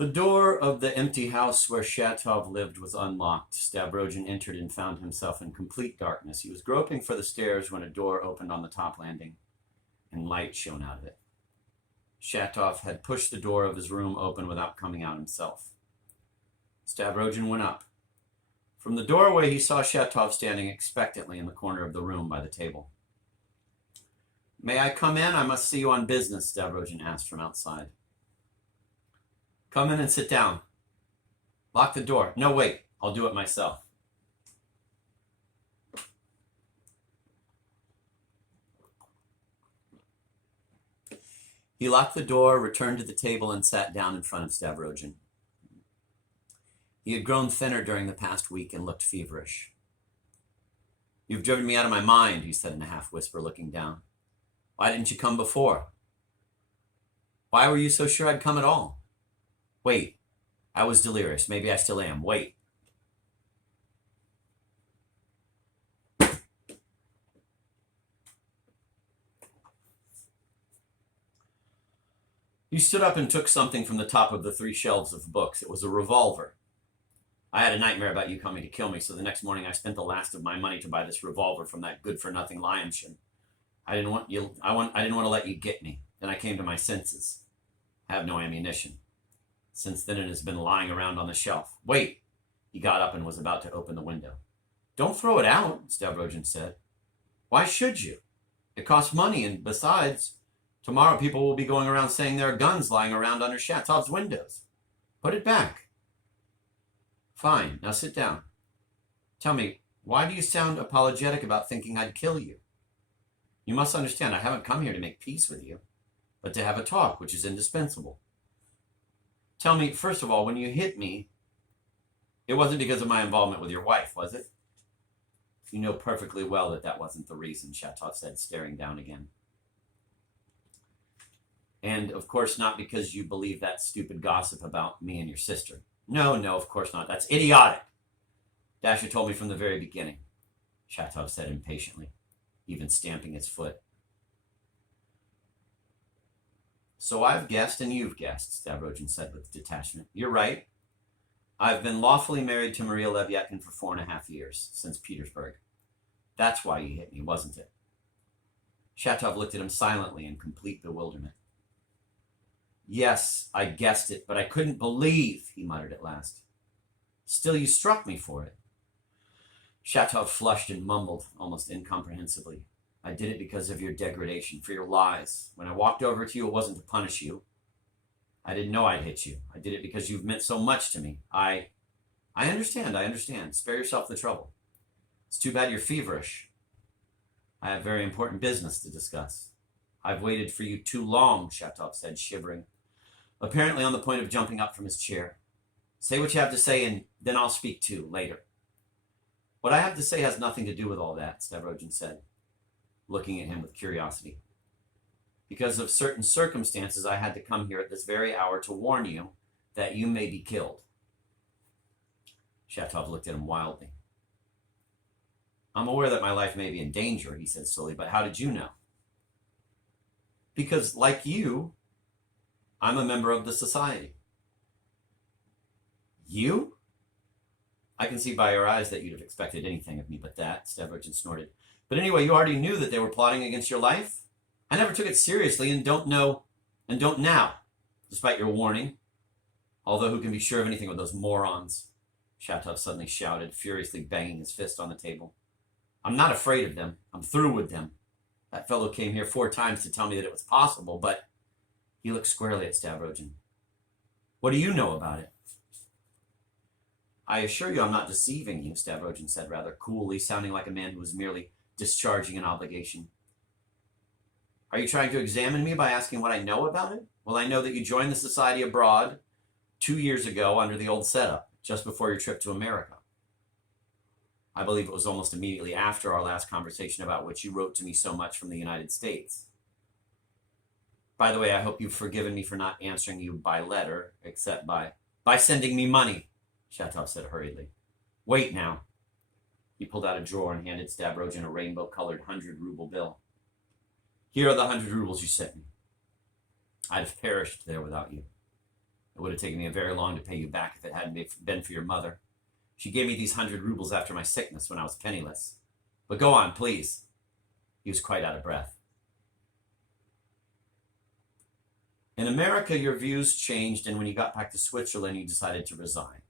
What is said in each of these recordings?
The door of the empty house where Shatov lived was unlocked. Stavrogin entered and found himself in complete darkness. He was groping for the stairs when a door opened on the top landing, and light shone out of it. Shatov had pushed the door of his room open without coming out himself. Stavrogin went up. From the doorway, he saw Shatov standing expectantly in the corner of the room by the table. "May I come in? I must see you on business," Stavrogin asked from outside. "Come in and sit down." "Lock the door." "No, wait. I'll do it myself." He locked the door, returned to the table, and sat down in front of Stavrogin. He had grown thinner during the past week and looked feverish. "You've driven me out of my mind," he said in a half-whisper, looking down. "Why didn't you come before? Why were you so sure I'd come at all?" "Wait. I was delirious. Maybe I still am. Wait." He stood up and took something from the top of the 3 shelves of books. It was a revolver. "I had a nightmare about you coming to kill me, so the next morning I spent the last of my money to buy this revolver from that good-for-nothing Lyamshin. I didn't want to let you get me. Then I came to my senses. I have no ammunition. Since then it has been lying around on the shelf. Wait." He got up and was about to open the window. "Don't throw it out," Stavrogin said. "Why should you? It costs money, and besides, tomorrow people will be going around saying there are guns lying around under Shatov's windows. Put it back." "Fine. Now sit down. Tell me, why do you sound apologetic about thinking I'd kill you? You must understand I haven't come here to make peace with you, but to have a talk, which is indispensable. Tell me, first of all, when you hit me, it wasn't because of my involvement with your wife, was it?" "You know perfectly well that wasn't the reason," Shatov said, staring down again. "And, of course, not because you believe that stupid gossip about me and your sister." No, of course not. That's idiotic. Dasha told me from the very beginning," Shatov said impatiently, even stamping his foot. "So I've guessed and you've guessed," Stavrogin said with detachment. "You're right. I've been lawfully married to Maria Levyatkin for 4.5 years, since Petersburg. That's why you hit me, wasn't it?" Shatov looked at him silently in complete bewilderment. "Yes, I guessed it, but I couldn't believe," he muttered at last. "Still, you struck me for it." Shatov flushed and mumbled, almost incomprehensibly. "I did it because of your degradation, for your lies. When I walked over to you, it wasn't to punish you. I didn't know I'd hit you. I did it because you've meant so much to me. I understand. Spare yourself the trouble. It's too bad you're feverish. I have very important business to discuss." "I've waited for you too long," Shatov said, shivering, apparently on the point of jumping up from his chair. "Say what you have to say, and then I'll speak too, later." "What I have to say has nothing to do with all that," Stavrogin said, looking at him with curiosity. "Because of certain circumstances, I had to come here at this very hour to warn you that you may be killed." Shatov looked at him wildly. "I'm aware that my life may be in danger," he said slowly, "but how did you know?" "Because, like you, I'm a member of the society." "You?" "I can see by your eyes that you'd have expected anything of me but that," Stavrogin snorted. "But anyway, you already knew that they were plotting against your life? I never took it seriously and don't now, despite your warning. Although who can be sure of anything with those morons?" Shatov suddenly shouted, furiously banging his fist on the table. "I'm not afraid of them. I'm through with them. That fellow came here 4 times to tell me that it was possible, but..." He looked squarely at Stavrogin. "What do you know about it?" "I assure you I'm not deceiving you," Stavrogin said rather coolly, sounding like a man who was merely discharging an obligation. "Are you trying to examine me by asking what I know about it? Well, I know that you joined the society abroad 2 years ago under the old setup, just before your trip to America. I believe it was almost immediately after our last conversation about which you wrote to me so much from the United States. By the way, I hope you've forgiven me for not answering you by letter, except by sending me money," Shatov said hurriedly. "Wait now." He pulled out a drawer and handed Stavrogin a rainbow-colored 100-ruble bill. "Here are the 100 rubles you sent me. I'd have perished there without you. It would have taken me very long to pay you back if it hadn't been for your mother. She gave me these 100 rubles after my sickness when I was penniless. But go on, please. He was quite out of breath. In America, your views changed, and when you got back to Switzerland, you decided to resign.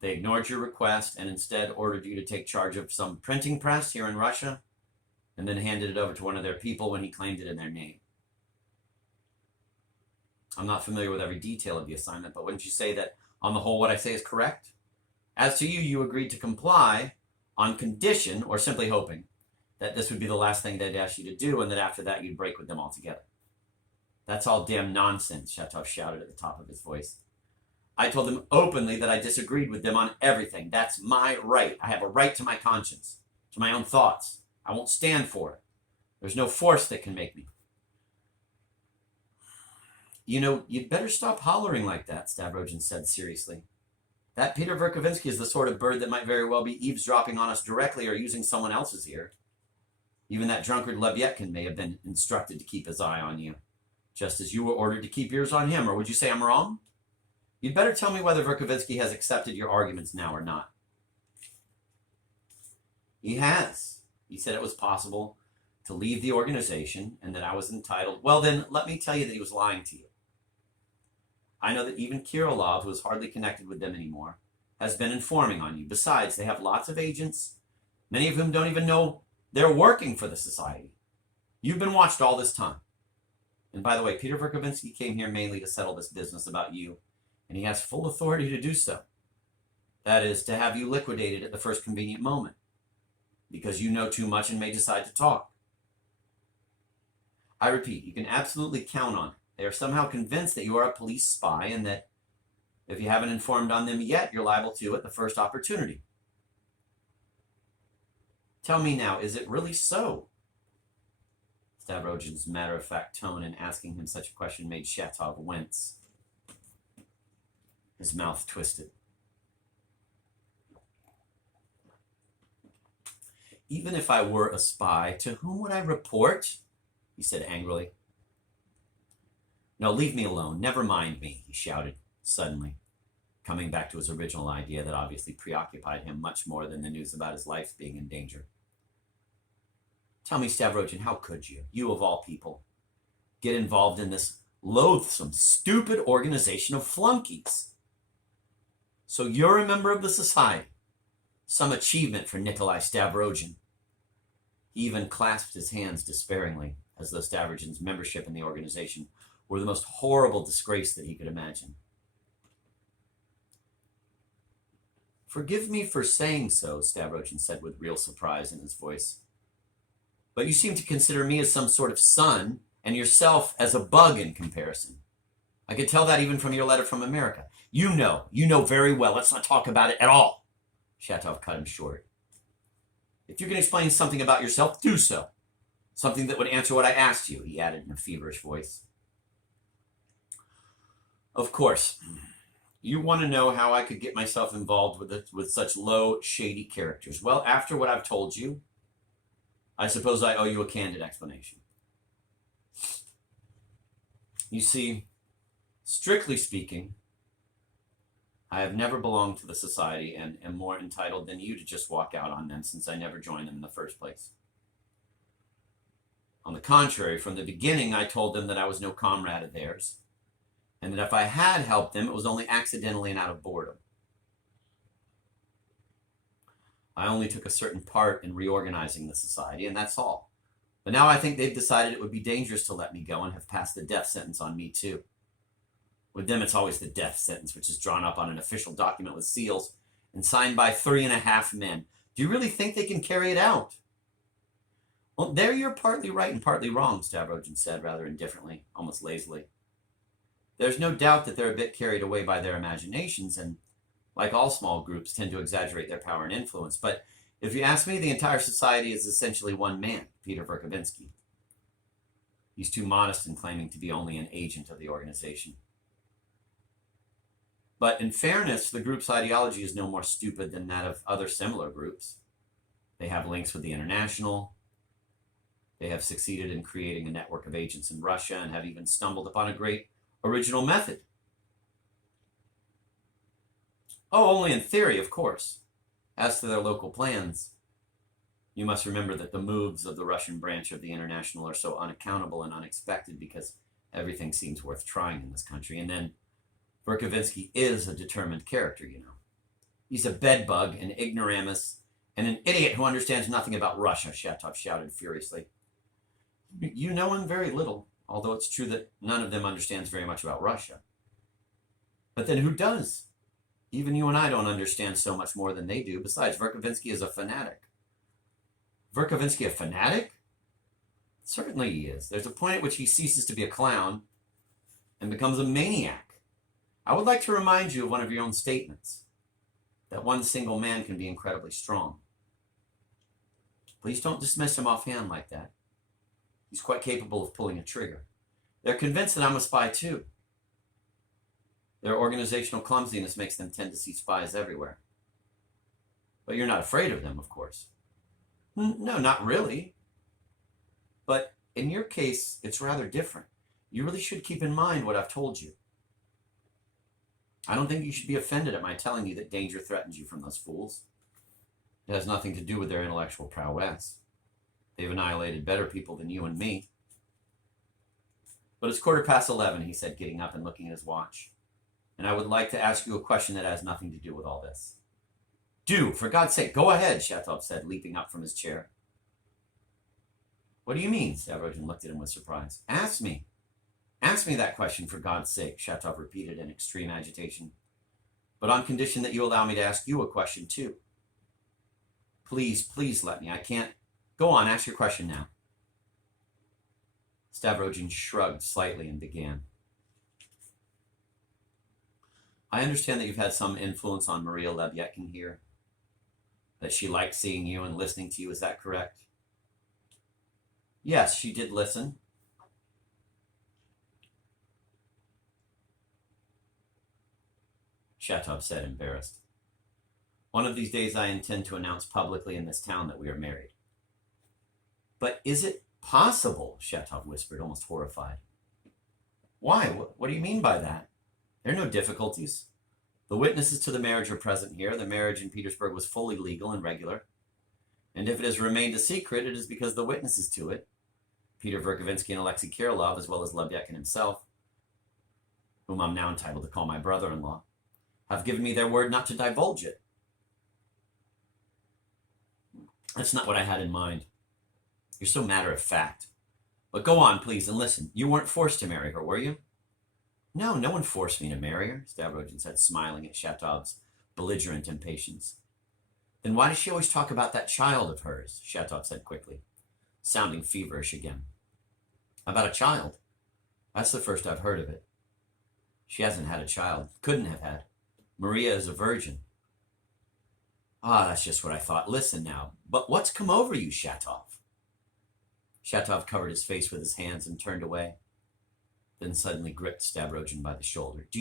They ignored your request and instead ordered you to take charge of some printing press here in Russia, and then handed it over to one of their people when he claimed it in their name. I'm not familiar with every detail of the assignment, but wouldn't you say that, on the whole, what I say is correct? As to you, you agreed to comply on condition, or simply hoping, that this would be the last thing they'd ask you to do, and that after that you'd break with them altogether. That's all damn nonsense, Shatov shouted at the top of his voice. I told them openly that I disagreed with them on everything. That's my right. I have a right to my conscience, to my own thoughts. I won't stand for it. There's no force that can make me. You know, you'd better stop hollering like that, Stavrogin said seriously. That Peter Verkovensky is the sort of bird that might very well be eavesdropping on us directly or using someone else's ear. Even that drunkard Lebyetkin may have been instructed to keep his eye on you, just as you were ordered to keep yours on him, or would you say I'm wrong? You'd better tell me whether Verkovensky has accepted your arguments now or not. He has. He said it was possible to leave the organization and that I was entitled. Well, then, let me tell you that he was lying to you. I know that even Kirilov, who is hardly connected with them anymore, has been informing on you. Besides, they have lots of agents, many of whom don't even know they're working for the society. You've been watched all this time. And by the way, Peter Verkovensky came here mainly to settle this business about you, and he has full authority to do so. That is, to have you liquidated at the first convenient moment, because you know too much and may decide to talk. I repeat, you can absolutely count on it. They are somehow convinced that you are a police spy and that if you haven't informed on them yet, you're liable to at the first opportunity. Tell me now, is it really so? Stavrogin's matter-of-fact tone in asking him such a question made Shatov wince. His mouth twisted. Even if I were a spy, to whom would I report? He said angrily. No, leave me alone. Never mind me, he shouted suddenly, coming back to his original idea that obviously preoccupied him much more than the news about his life being in danger. Tell me, Stavrogin, how could you, you of all people, get involved in this loathsome, stupid organization of flunkies? So you're a member of the society. Some achievement for Nikolai Stavrogin. He even clasped his hands despairingly, as though Stavrogin's membership in the organization were the most horrible disgrace that he could imagine. Forgive me for saying so, Stavrogin said with real surprise in his voice. But you seem to consider me as some sort of son, and yourself as a bug in comparison. I could tell that even from your letter from America. You know very well. Let's not talk about it at all. Shatov cut him short. If you can explain something about yourself, do so. Something that would answer what I asked you, he added in a feverish voice. Of course. You want to know how I could get myself involved with such low, shady characters. Well, after what I've told you, I suppose I owe you a candid explanation. You see, strictly speaking, I have never belonged to the society and am more entitled than you to just walk out on them since I never joined them in the first place. On the contrary, from the beginning, I told them that I was no comrade of theirs, and that if I had helped them, it was only accidentally and out of boredom. I only took a certain part in reorganizing the society, and that's all. But now I think they've decided it would be dangerous to let me go and have passed the death sentence on me, too. With them, it's always the death sentence, which is drawn up on an official document with seals and signed by 3.5 men. Do you really think they can carry it out? Well, there you're partly right and partly wrong, Stavrogin said rather indifferently, almost lazily. There's no doubt that they're a bit carried away by their imaginations and, like all small groups, tend to exaggerate their power and influence. But if you ask me, the entire society is essentially one man, Peter Verkovensky. He's too modest in claiming to be only an agent of the organization. But in fairness, the group's ideology is no more stupid than that of other similar groups. They have links with the International. They have succeeded in creating a network of agents in Russia and have even stumbled upon a great original method Oh, only in theory, of course. As to their local plans, you must remember that the moves of the Russian branch of the International are so unaccountable and unexpected because everything seems worth trying in this country. And then Verkovensky is a determined character, you know. He's a bedbug, an ignoramus, and an idiot who understands nothing about Russia, Shatov shouted furiously. You know him very little, although it's true that none of them understands very much about Russia. But then who does? Even you and I don't understand so much more than they do. Besides, Verkovensky is a fanatic. Verkovensky a fanatic? Certainly he is. There's a point at which he ceases to be a clown and becomes a maniac. I would like to remind you of one of your own statements, that one single man can be incredibly strong. Please don't dismiss him offhand like that. He's quite capable of pulling a trigger. They're convinced that I'm a spy too. Their organizational clumsiness makes them tend to see spies everywhere. But you're not afraid of them, of course. No, not really. But in your case, it's rather different. You really should keep in mind what I've told you. I don't think you should be offended at my telling you that danger threatens you from those fools. It has nothing to do with their intellectual prowess. They've annihilated better people than you and me. But it's 11:15, he said, getting up and looking at his watch. And I would like to ask you a question that has nothing to do with all this. Do, for God's sake, go ahead, Shatov said, leaping up from his chair. What do you mean? Stavrogin looked at him with surprise. Ask me. Ask me that question, for God's sake, Shatov repeated in extreme agitation. But on condition that you allow me to ask you a question, too. Please, please let me. I can't. Go on, ask your question now. Stavrogin shrugged slightly and began. I understand that you've had some influence on Maria Lebyadkin here, that she liked seeing you and listening to you. Is that correct? Yes, she did listen. Shatov said, embarrassed. One of these days I intend to announce publicly in this town that we are married. But is it possible? Shatov whispered, almost horrified. Why? What do you mean by that? There are no difficulties. The witnesses to the marriage are present here. The marriage in Petersburg was fully legal and regular. And if it has remained a secret, it is because the witnesses to it, Peter Verkovensky and Alexei Kirilov, as well as Lebyadkin himself, whom I'm now entitled to call my brother-in-law, have given me their word not to divulge it. That's not what I had in mind. You're so matter-of-fact. But go on, please, and listen. You weren't forced to marry her, were you? No, no one forced me to marry her, Stavrogin said, smiling at Shatov's belligerent impatience. Then why does she always talk about that child of hers? Shatov said quickly, sounding feverish again. About a child? That's the first I've heard of it. She hasn't had a child. Couldn't have had. Maria is a virgin. Ah, that's just what I thought. Listen now. But what's come over you, Shatov? Shatov covered his face with his hands and turned away, then suddenly gripped Stavrogin by the shoulder. Do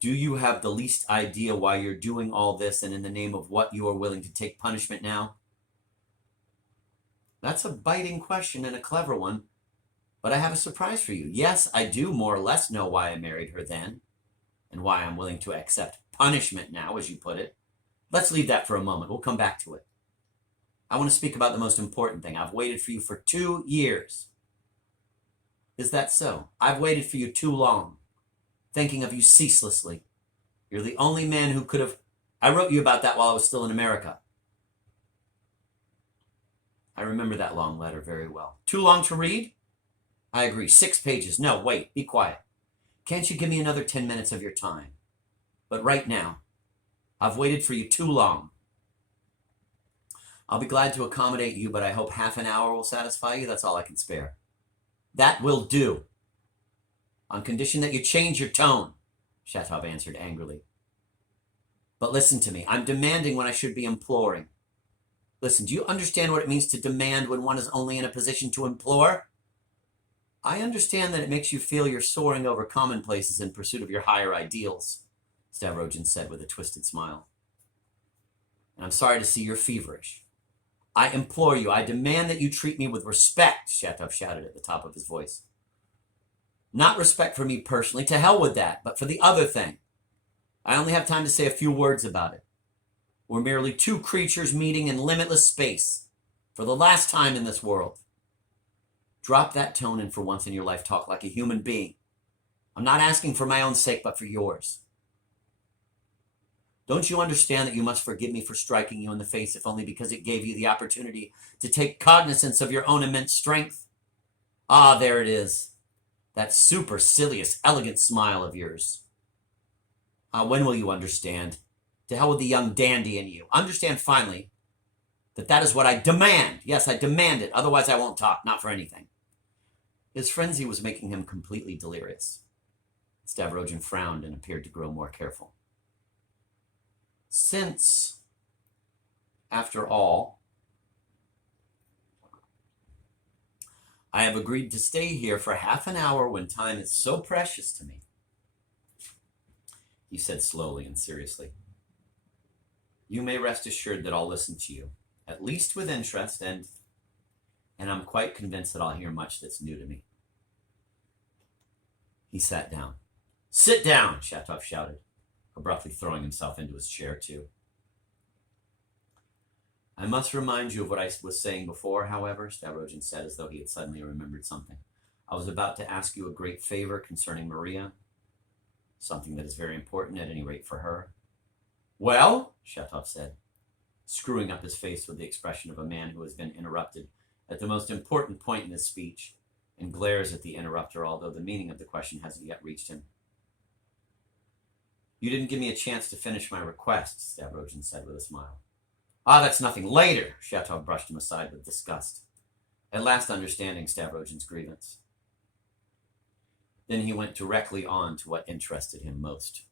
you have the least idea why you're doing all this, and in the name of what you are willing to take punishment now? That's a biting question and a clever one, but I have a surprise for you. Yes, I do more or less know why I married her then, and why I'm willing to accept punishment now, as you put it. Let's leave that for a moment. We'll come back to it. I want to speak about the most important thing. I've waited for you for 2 years. Is that so? I've waited for you too long, thinking of you ceaselessly. You're the only man who could have... I wrote you about that while I was still in America. I remember that long letter very well. Too long to read? I agree. 6 pages. No, wait. Be quiet. Can't you give me another 10 minutes of your time? But right now, I've waited for you too long. I'll be glad to accommodate you, but I hope half an hour will satisfy you. That's all I can spare. That will do. On condition that you change your tone, Shatov answered angrily. But listen to me. I'm demanding when I should be imploring. Listen, do you understand what it means to demand when one is only in a position to implore? I understand that it makes you feel you're soaring over commonplaces in pursuit of your higher ideals, Stavrogin said with a twisted smile. And I'm sorry to see you're feverish. I implore you, I demand that you treat me with respect, Shatov shouted at the top of his voice. Not respect for me personally, to hell with that, but for the other thing. I only have time to say a few words about it. We're merely two creatures meeting in limitless space for the last time in this world. Drop that tone and for once in your life talk like a human being. I'm not asking for my own sake, but for yours. Don't you understand that you must forgive me for striking you in the face, if only because it gave you the opportunity to take cognizance of your own immense strength? Ah, there it is. That supercilious, elegant smile of yours. When will you understand? To hell with the young dandy in you. Understand finally that is what I demand. Yes, I demand it. Otherwise, I won't talk. Not for anything. His frenzy was making him completely delirious. Stavrogin frowned and appeared to grow more careful. Since, after all, I have agreed to stay here for half an hour when time is so precious to me, he said slowly and seriously, you may rest assured that I'll listen to you, at least with interest, and I'm quite convinced that I'll hear much that's new to me. He sat down. Sit down, Shatov shouted, abruptly throwing himself into his chair too. I must remind you of what I was saying before, however, Stavrogin said, as though he had suddenly remembered something. I was about to ask you a great favor concerning Maria, something that is very important, at any rate for her. Well, Shatov said, screwing up his face with the expression of a man who has been interrupted at the most important point in his speech, and glares at the interrupter, although the meaning of the question hasn't yet reached him. You didn't give me a chance to finish my request, Stavrogin said with a smile. Ah, that's nothing. Later, Shatov brushed him aside with disgust, at last understanding Stavrogin's grievance. Then he went directly on to what interested him most.